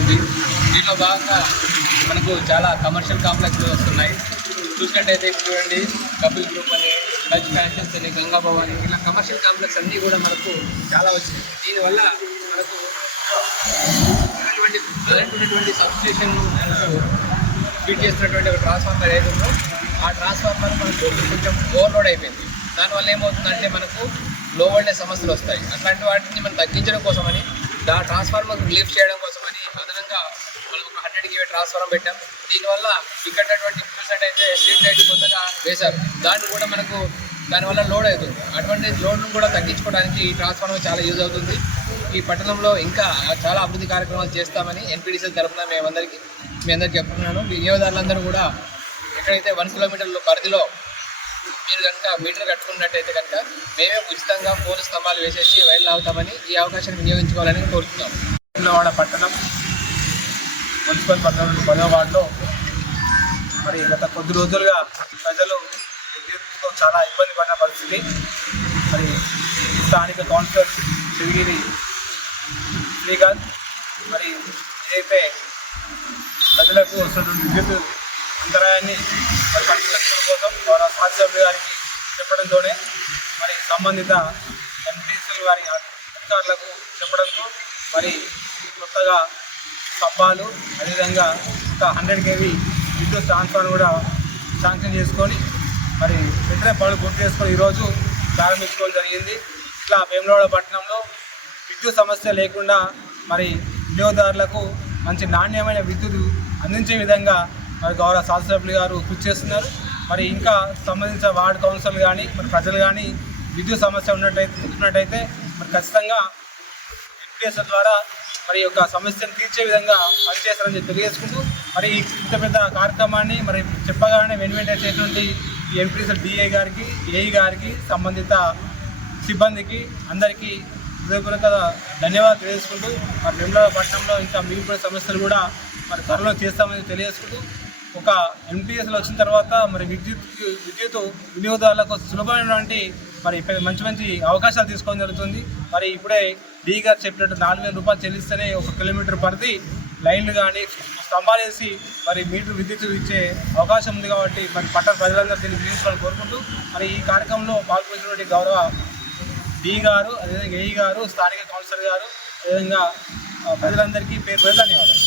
జరుగుతుంది. దీనిలో భాగంగా మనకు చాలా కమర్షియల్ కాంప్లెక్స్లు వస్తున్నాయి. చూసినట్టయితే చూడండి, కపిల్ గ్రూప్ అని, టచ్ ఫ్యాషన్స్ అని, గంగా భవాని, ఇలా కమర్షియల్ కాంప్లెక్స్ అన్నీ కూడా మనకు చాలా వచ్చినాయి. దీనివల్ల మనకు ఉన్నటువంటి సబ్స్టేషన్ ఫీడ్ చేస్తున్నటువంటి ఒక ట్రాన్స్ఫార్మర్ ఏదైతుందో ఆ ట్రాన్స్ఫార్మర్ మనకు కొంచెం ఓవర్లోడ్ అయిపోయింది. దానివల్ల ఏమవుతుందంటే మనకు లో వోల్టేజ్ సమస్యలు వస్తాయి. అట్లాంటి వాటిని మనం తగ్గించడం కోసమని ట్రాన్స్ఫార్మర్ రిలీఫ్ చేయడం కోసమని అదనంగా మనం ఒక 100 kV ట్రాన్స్ఫార్మర్ పెట్టాం. దీనివల్ల ఇక్కడ అయితే స్ట్రీట్ లైట్ కొత్తగా వేశారు. దాన్ని కూడా మనకు దానివల్ల లోడ్ అవుతుంది. అటువంటి లోడ్ను కూడా తగ్గించుకోవడానికి ఈ ట్రాన్స్ఫార్మర్ చాలా యూజ్ అవుతుంది. ఈ పట్టణంలో ఇంకా చాలా అభివృద్ధి కార్యక్రమాలు చేస్తామని ఎన్పీడీసీ తరఫున మీ అందరికీ చెప్తున్నాను. వినియోగదారులందరూ కూడా ఎక్కడైతే 1 కిలోమీటర్ల పరిధిలో మీరు కనుక మీటర్ కట్టుకున్నట్టయితే కనుక మేమే ఉచితంగా 4 స్తంభాలు వేసేసి వైర్లు లాగుతామని ఈ అవకాశాన్ని వినియోగించుకోవాలని కోరుతున్నాం. వేములవాడ పట్టణం మున్సిపల్ 10వ వార్డులో మరి గత కొద్ది రోజులుగా ప్రజలు విద్యుత్తో చాలా ఇబ్బంది పడిన పరిస్థితి. మరి స్థానిక కౌన్సిలర్ శివగిరి శ్రీకాంత్ మరి ఏదైతే ప్రజలకు వస్తున్నటువంటి విద్యుత్ అంతరాయాన్ని పరిష్కరించడం కోసం శాసనసభ్యుల గారికి చెప్పడంతోనే మరి సంబంధిత ఎంపీసీల వారి అధికారులకు చెప్పడంతో మరి కొత్తగా స్తంభాలు అదేవిధంగా ఒక 100 kV విద్యుత్ ట్రాన్స్ఫార్మర్ కూడా శాంక్షన్ చేసుకొని మరి వెంటనే పనులు పూర్తి చేసుకొని ఈరోజు ప్రారంభించుకోవడం జరిగింది. ఇట్లా వేములవాడ పట్టణంలో విద్యుత్ సమస్య లేకుండా మరి వినియోగదారులకు మంచి నాణ్యమైన విద్యుత్ అందించే విధంగా మరి గౌరవ శాసనసభ్యులు గారు కృషి చేస్తున్నారు. మరి ఇంకా సంబంధించిన వార్డు కౌన్సిల్ కానీ మరి ప్రజలు కానీ విద్యుత్ సమస్య ఉన్నట్టయితే మరి ఖచ్చితంగా ఎంపీఎస్ ద్వారా మరి యొక్క సమస్యను తీర్చే విధంగా పనిచేస్తారని తెలియజేసుకుంటూ మరి ఇంత పెద్ద కార్యక్రమాన్ని మరి చెప్పగానే వెంటనే చేసినటువంటి ఈ ఎంపీఎస్ డిఐ గారికి, ఏఈ గారికి, సంబంధిత సిబ్బందికి అందరికీ హృదయపూర్వక ధన్యవాదాలు తెలియజేసుకుంటూ మరి వేములవాడ పట్టణంలో ఇంకా మిగిలిపోయిన సమస్యలు కూడా మరి త్వరలో చేస్తామని తెలియజేసుకుంటూ ఒక ఎంపీఎస్లో వచ్చిన తర్వాత మరి విద్యుత్ వినియోగదారులకు సులభమైనటువంటి మరి మంచి అవకాశాలు తీసుకోవడం జరుగుతుంది. మరి ఇప్పుడే డీ గారు చెప్పినట్టు 4,000 రూపాయలు చెల్లిస్తేనే 1 కిలోమీటర్ పరిధి లైన్లు కానీ స్తంభాలు వేసి మరి మీటర్ విద్యుత్ ఇచ్చే అవకాశం ఉంది. కాబట్టి మరి పట్టణ ప్రజలందరూ దీన్ని వినియోగించుకోవాలని కోరుకుంటూ మరి ఈ కార్యక్రమంలో పాల్గొన్నటువంటి గౌరవ డీ గారు, అదేవిధంగా ఏఈ గారు, స్థానిక కౌన్సిలర్ గారు, అదేవిధంగా ప్రజలందరికీ పేరు ధన్యవాదాలు.